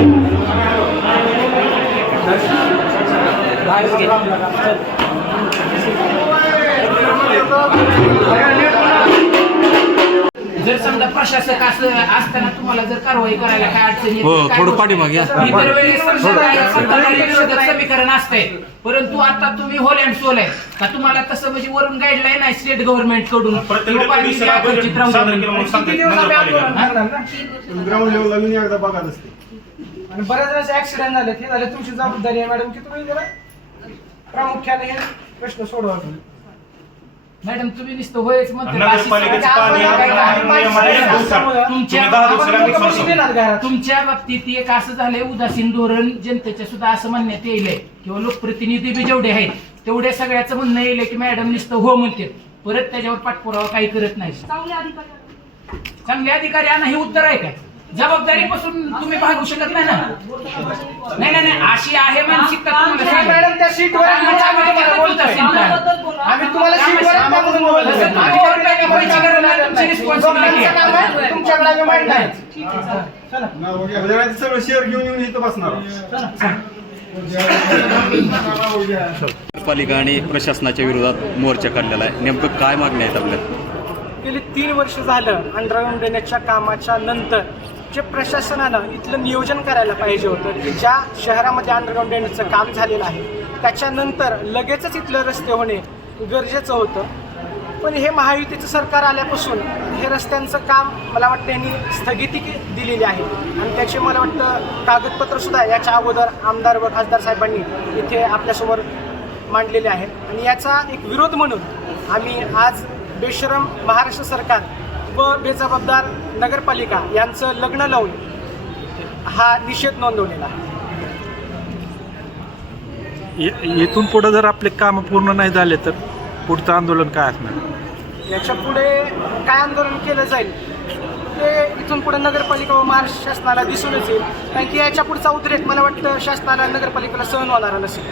जर असताना तुम्हाला जर कारवाई करायला काय अडचण येते, हो, काय थोडं होतं? पाठीमागे या. इतर वेळेस समजा काय सत्ताधारी विरोधक समीकरण असतंय. परंतु आता तुम्ही होल अँड सोल आहे. का तुम्हाला तसं म्हणजे वरून गाईडलाईन आहे स्टेट गव्हर्नमेंटकडून? प्रत्येक लोकांनी सभा सादर. केलं म्हणून सांगतात. नगरपालिका. ग्राउंड लेवलला मी एकदा बघत असते आणि बऱ्याच वेळेस ऍक्सिडेंट झाले ते झाले तुमची जबाबदारी आहे मॅडम की तुम्ही जरा प्रामुख्याने हे प्रश्न सोडवा मॅडम तुम्ही नुसतं होयच नगरपालिकेचं पाणी दिवसात. तुमच्या तुम्ही दहा दिवसाला बाबतीत एक असं झालंय उदासीन धोरण जनतेच्या सुद्धा असं म्हणण्यात येईल किंवा लोकप्रतिनिधी बी जेवढे आहेत तेवढे सगळ्याचं म्हणणं येईल की मॅडम नुसतं हो म्हणते. परत त्याच्यावर पाठपुरावा काही करत नाही चांगले अधिकारी आणा हे उत्तर आहे काय? जबाबदारीपासून तुम्ही भागू शकत नाही ना? नाही नाही नाही अशी आहे मानसिकता तुम्हाला त्या सीटवर आम्ही तुम्हाला बोलतोय. आम्ही तुम्हाला सीटवर आहे म्हणून बोलतोय. तसं आम्ही तुम्ही बोलतोय का बोलायची गरज नाही, तुमची responsibility आहे. लोकांचं काम आहे, तुमच्याकडे माहीत नाही सगळं शेअर घेऊन येऊन इथं बसणार. पालिका आणि प्रशासनाच्या विरोधात मोर्चा काढलेला आहे. नेमकं काय मागण्या आहेत आपल्या? गेली तीन वर्ष झालं अंडरग्राऊंड ड्रेनेजच्या कामाच्या नंतर जे प्रशासनानं इथलं नियोजन करायला पाहिजे होतं की ज्या शहरामध्ये अंडरग्राऊंड ड्रेनेजचं काम झालेलं आहे त्याच्यानंतर लगेचच इथलं रस्ते होणे गरजेचं होतं. पण हे महायुतीचं सरकार आल्यापासून हे रस्त्यांचं काम मला वाटतं यांनी स्थगिती दिलेली आहे. आणि त्याचे मला वाटतं कागदपत्रसुद्धा याच्या अगोदर आमदार व खासदार साहेबांनी इथे आपल्यासमोर मांडलेले आहेत. आणि याचा एक विरोध म्हणून आम्ही आज बेशरम महाराष्ट्र सरकार व बेजबाबदार नगरपालिका यांचं लग्न लावून हा निषेध नोंदवलेला आहे. येथून इथून पुढे जर आपले काम पूर्ण नाही झाले तर? पुढचं आंदोलन काय असणार? याच्यापुढे काय आंदोलन केलं जाईल ते इथून पुढे नगरपालिका व महाराष्ट्र शासनाला दिसूनच येईल. कारण की याच्या पुढचा उद्रेक मला वाटतं शासनाला नगरपालिकेला सहन होणारा नसेल.